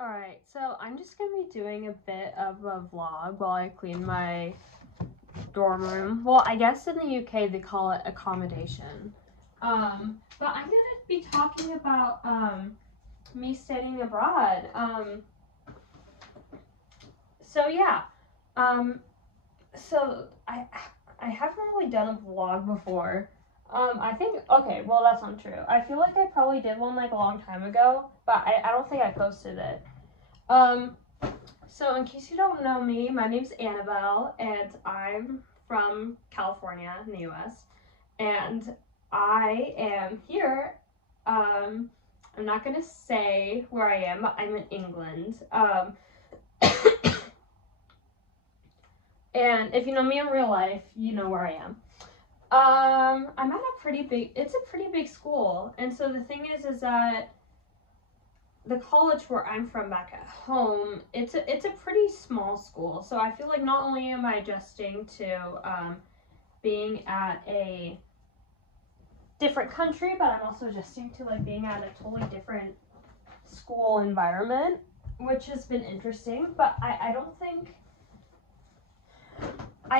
Alright, so I'm just gonna be doing a bit of a vlog while I clean my dorm room. Well, I guess in the UK they call it accommodation. But I'm gonna be talking about me studying abroad. So yeah. So I haven't really done a vlog before. I think, okay, well, that's not true. I feel like I probably did one like a long time ago, but I don't think I posted it. So in case you don't know me, my name's Annabelle, and I'm from California in the US, and I am here. I'm not gonna say where I am, but I'm in England. And if you know me in real life, you know where I am. I'm at it's a pretty big school, and so the thing is that the college where I'm from back at home, it's a pretty small school. So I feel like not only am I adjusting to being at a different country, but I'm also adjusting to like being at a totally different school environment, which has been interesting. But I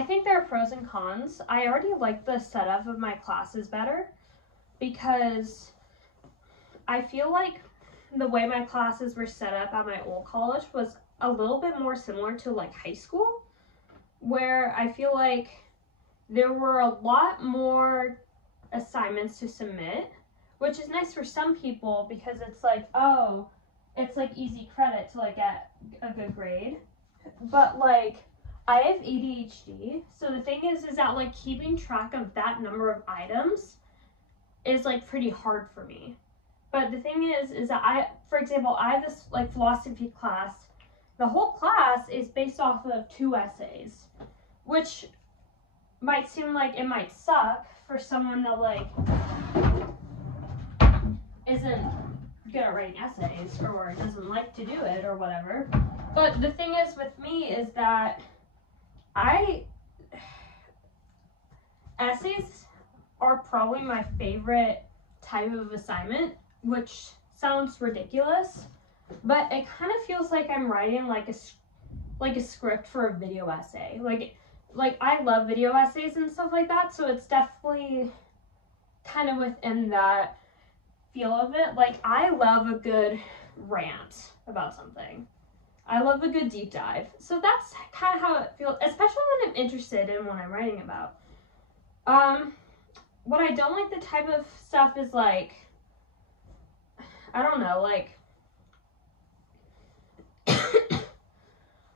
think there are pros and cons. I already like the setup of my classes better because I feel like the way my classes were set up at my old college was a little bit more similar to like high school, where I feel like there were a lot more assignments to submit, which is nice for some people because it's like, oh, it's like easy credit to like get a good grade. But like I have ADHD, so the thing is that like keeping track of that number of items is like pretty hard for me. But the thing is that for example, I have this like philosophy class. The whole class is based off of 2 essays, which might seem like it might suck for someone that like isn't good at writing essays or doesn't like to do it or whatever. But the thing is with me is that essays are probably my favorite type of assignment, which sounds ridiculous, but it kind of feels like I'm writing like a script for a video essay. Like I love video essays and stuff like that, so it's definitely kind of within that feel of it. Like I love a good rant about something. I love a good deep dive. So that's kind of how it feels, especially when I'm interested in what I'm writing about. What I don't like the type of stuff is like, I don't know, like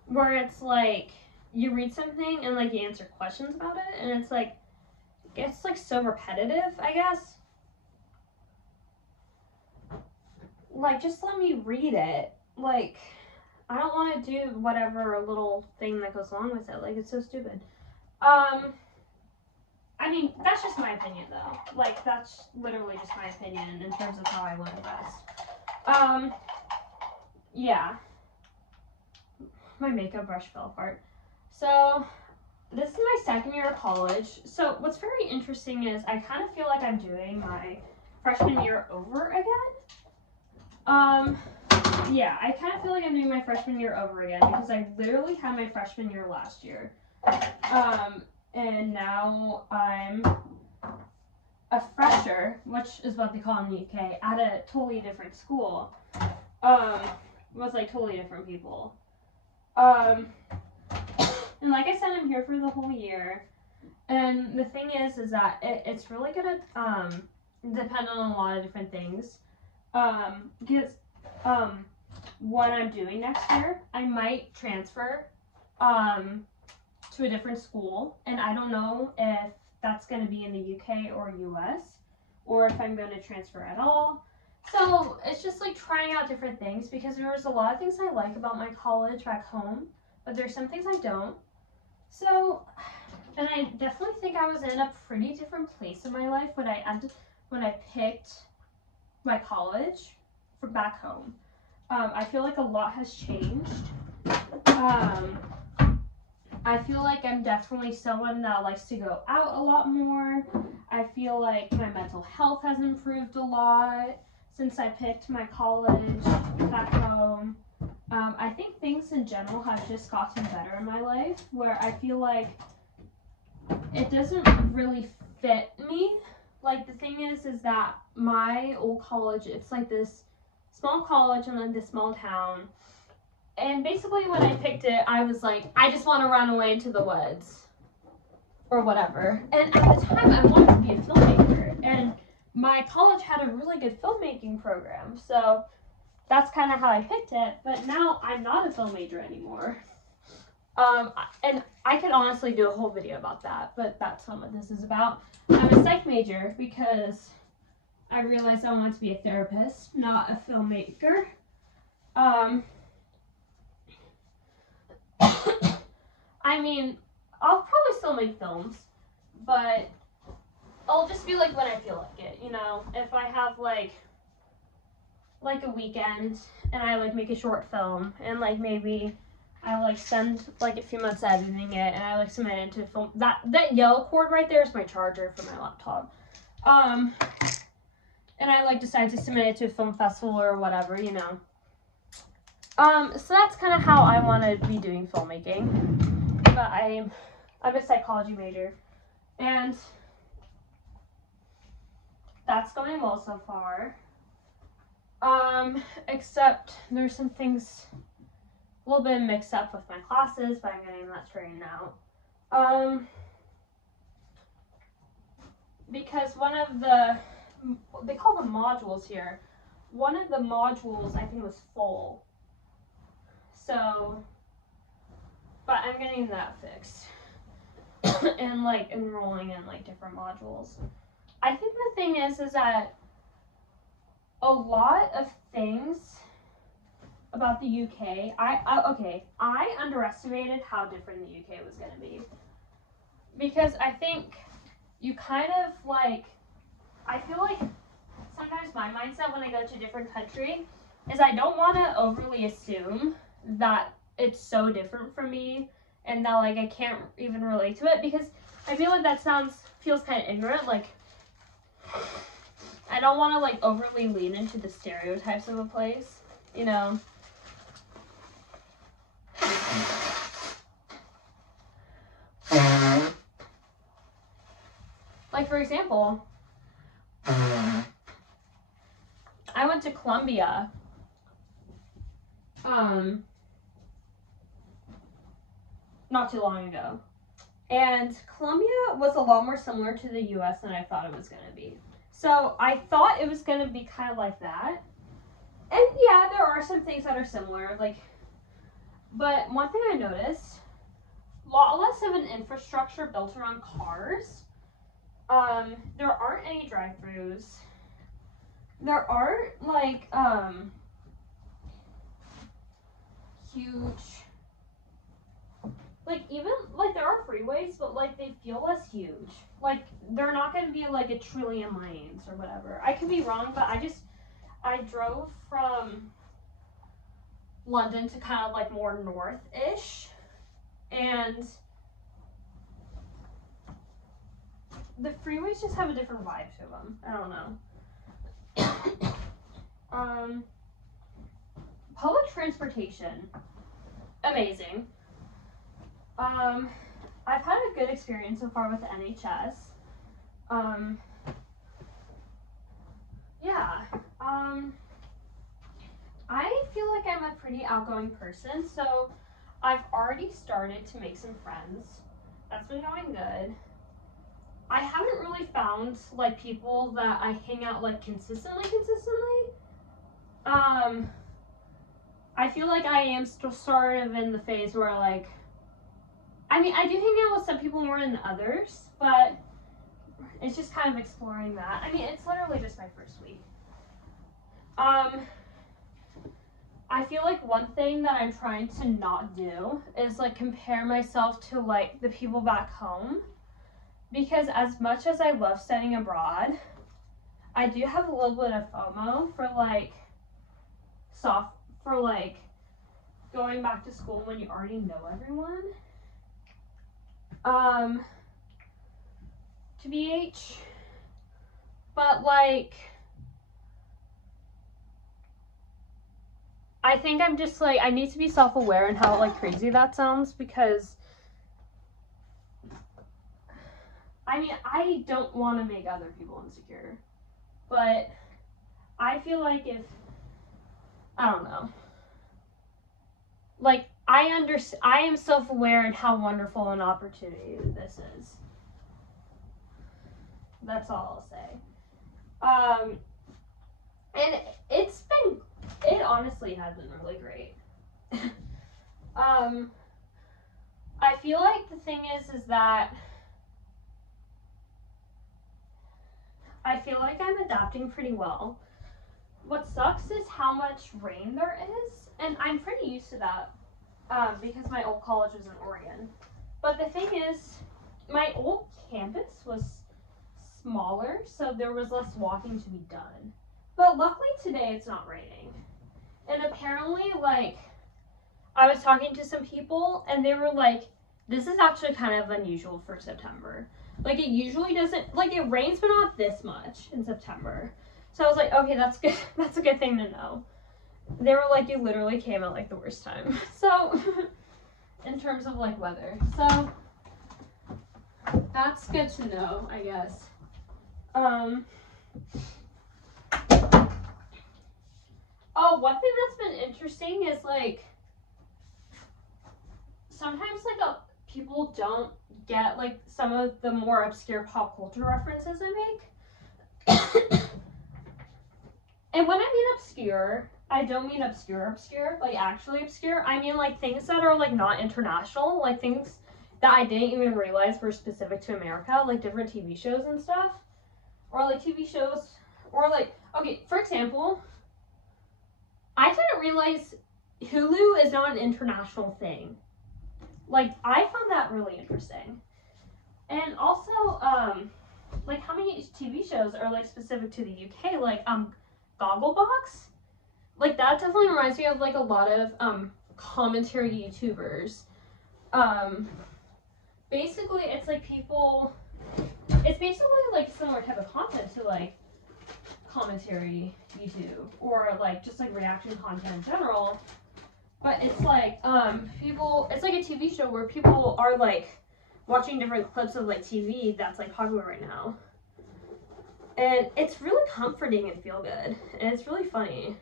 where it's like you read something and like you answer questions about it, and it's like so repetitive, I guess. Like just let me read it. Like I don't want to do whatever little thing that goes along with it. Like it's so stupid. I mean, that's just my opinion though. Like that's literally just my opinion in terms of how I learn best. Yeah. My makeup brush fell apart. So this is my second year of college. So what's very interesting is I kind of feel like I'm doing my freshman year over again. Yeah, I kind of feel like I'm doing my freshman year over again because I literally had my freshman year last year. And now I'm a fresher, which is what they call in the UK, at a totally different school. With like totally different people. And like I said, I'm here for the whole year. And the thing is that it's really gonna depend on a lot of different things. Because what I'm doing next year, I might transfer to a different school, and I don't know if that's going to be in the UK or US, or if I'm going to transfer at all. So it's just like trying out different things because there's a lot of things I like about my college back home, but there's some things I don't. So, and I definitely think I was in a pretty different place in my life when I picked my college from back home. I feel like a lot has changed. I feel like I'm definitely someone that likes to go out a lot more. I feel like my mental health has improved a lot since I picked my college back home. I think things in general have just gotten better in my life, where I feel like it doesn't really fit me. Like, the thing is that my old college, it's like this small college in like this small town. And basically when I picked it, I was like, I just want to run away into the woods or whatever. And at the time, I wanted to be a filmmaker. And my college had a really good filmmaking program. So that's kind of how I picked it. But now I'm not a film major anymore. And I could honestly do a whole video about that, but that's not what this is about. I'm a psych major because I realized I wanted to be a therapist, not a filmmaker. I mean, I'll probably still make films, but I'll just be like when I feel like it, you know? If I have like a weekend and I like make a short film and like maybe I like spend like a few months editing it and I like submit it into film. That yellow cord right there is my charger for my laptop. And I like decide to submit it to a film festival or whatever, you know. So that's kind of how I want to be doing filmmaking. But I'm a psychology major, and that's going well so far. Except there's some things a little bit mixed up with my classes, but I'm getting that straightened out. Because one of the, they call them modules here. One of the modules I think was full. So, but I'm getting that fixed. And like enrolling in like different modules. I think the thing is that a lot of things about the UK, I underestimated how different the UK was going to be. Because I think you kind of like, I feel like sometimes my mindset when I go to a different country is I don't want to overly assume that it's so different from me and that like I can't even relate to it, because I feel like that feels kind of ignorant. Like, I don't want to like overly lean into the stereotypes of a place, you know. Like, for example, I went to Colombia not too long ago, and Colombia was a lot more similar to the US than I thought it was going to be. So I thought it was going to be kind of like that, and yeah, there are some things that are similar, like, but one thing I noticed, a lot less of an infrastructure built around cars. There aren't any drive-thrus. There aren't like huge, like, even like there are freeways, but like they feel less huge. Like, they're not going to be like a trillion lanes or whatever. I could be wrong, but I drove from London to kind of like more north-ish, and the freeways just have a different vibe to them. I don't know. Public transportation, amazing. I've had a good experience so far with the NHS. Yeah. I feel like I'm a pretty outgoing person, so I've already started to make some friends. That's been going good. I haven't really found like people that I hang out like consistently. I feel like I am still sort of in the phase where like, I mean, I do hang out with some people more than others, but it's just kind of exploring that. I mean, it's literally just my first week. I feel like one thing that I'm trying to not do is like compare myself to like the people back home, because as much as I love studying abroad, I do have a little bit of FOMO for like going back to school when you already know everyone. To BH, but like, I think I'm just like, I need to be self-aware in how like crazy that sounds, because I mean, I don't want to make other people insecure, but I feel like if, I don't know, like I am self-aware in how wonderful an opportunity this is. That's all I'll say. And it honestly has been really great. I feel like the thing is that I feel like I'm adapting pretty well. What sucks is how much rain there is, and I'm pretty used to that because my old college was in Oregon. But the thing is, my old campus was smaller, so there was less walking to be done. But luckily today it's not raining. And apparently, like, I was talking to some people and they were like, this is actually kind of unusual for September. Like, it usually doesn't, like, it rains but not this much in September. So I was like, okay, that's good. That's a good thing to know. They were like, you literally came at like the worst time. So, in terms of like weather. So, that's good to know, I guess. Oh, one thing that's been interesting is like, sometimes like people don't get like some of the more obscure pop culture references I make. And when I mean obscure, I don't mean obscure, like actually obscure. I mean like things that are like not international, like things that I didn't even realize were specific to America, like different TV shows and stuff. Or like TV shows, or like, okay, for example, I didn't realize Hulu is not an international thing. Like, I found that really interesting. And also, like how many TV shows are like specific to the UK, like Gogglebox? Like that definitely reminds me of like a lot of commentary YouTubers. Basically it's like it's basically like similar type of content to like commentary YouTube or like just like reaction content in general. But it's like it's like a TV show where people are like watching different clips of like TV that's like popular right now. And it's really comforting and feel good. And it's really funny.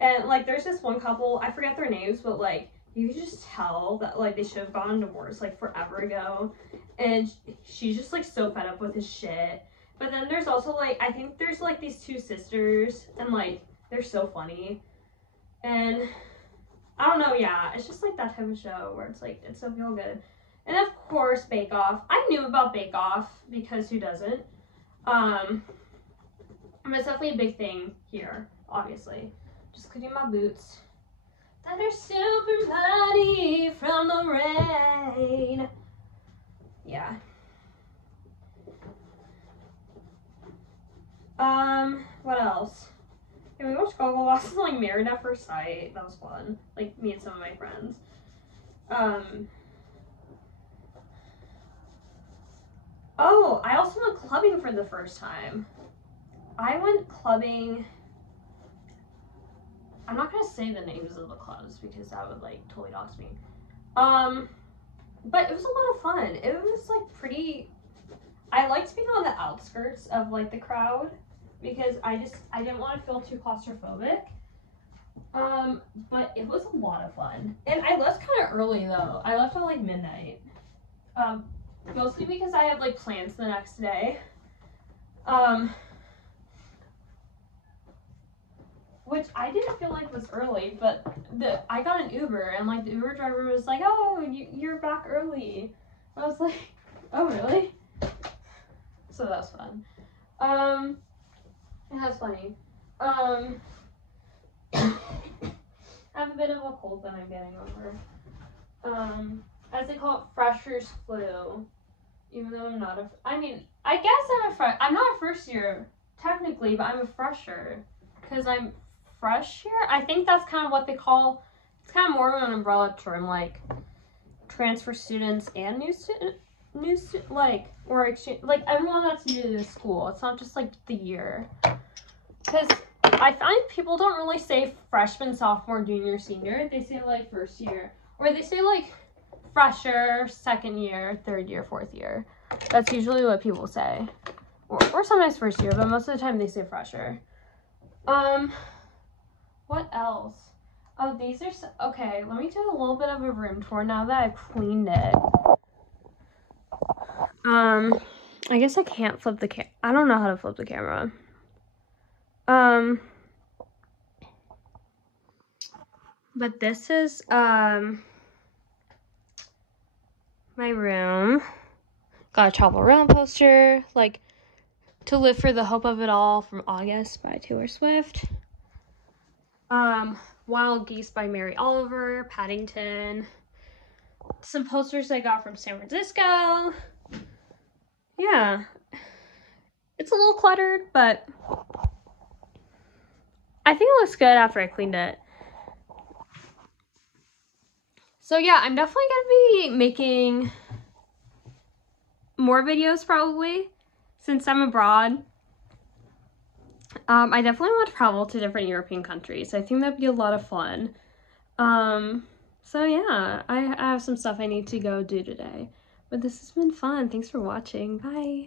And like there's this one couple, I forget their names, but like you can just tell that like they should have gotten divorced like forever ago. And she's just like so fed up with his shit. But then there's also like, I think there's like these two sisters and like they're so funny. And I don't know, yeah, it's just like that type of show where it's like, it's so feel good. And of course, Bake Off. I knew about Bake Off because who doesn't? But it's definitely a big thing here, obviously. Just cleaning my boots that are super muddy from the rain. Yeah. What else? Yeah, we watched Gogglebox and like Married at First Sight. That was fun. Like me and some of my friends. Oh, I also went clubbing for the first time. I went clubbing. I'm not gonna say the names of the clubs because that would like totally dox me. But it was a lot of fun. It was like pretty. I liked being on the outskirts of like the crowd because I didn't want to feel too claustrophobic. But it was a lot of fun. And I left kind of early though. I left at like midnight. Mostly because I had like plans the next day. Which I didn't feel like was early, but I got an Uber and like the Uber driver was like, "Oh, you're back early." I was like, "Oh, really?" So that was fun. And that's funny. I have a bit of a cold that I'm getting over. As they call it, freshers flu. Even though I'm not I guess I'm not a first year technically, but I'm a fresher because I'm fresh here. I think that's kind of what they call. It's kind of more of an umbrella term, like transfer students and new student, like or exchange, like everyone that's new to this school. It's not just like the year. because I find people don't really say freshman, sophomore, junior, senior. They say like first year, or they say like fresher, second year, third year, fourth year. That's usually what people say, or sometimes first year, but most of the time they say fresher. What else? Oh, these are okay. Let me do a little bit of a room tour now that I've cleaned it. I guess I can't flip the I don't know how to flip the camera. But this is my room. Got a Travel Around poster, like To Live for the Hope of It All from August by Taylor Swift. Wild Geese by Mary Oliver, Paddington. Some posters I got from San Francisco. Yeah. It's a little cluttered, but I think it looks good after I cleaned it. So yeah, I'm definitely going to be making more videos probably since I'm abroad. I definitely want to travel to different European countries. I think that'd be a lot of fun. So yeah, I have some stuff I need to go do today. But this has been fun. Thanks for watching. Bye.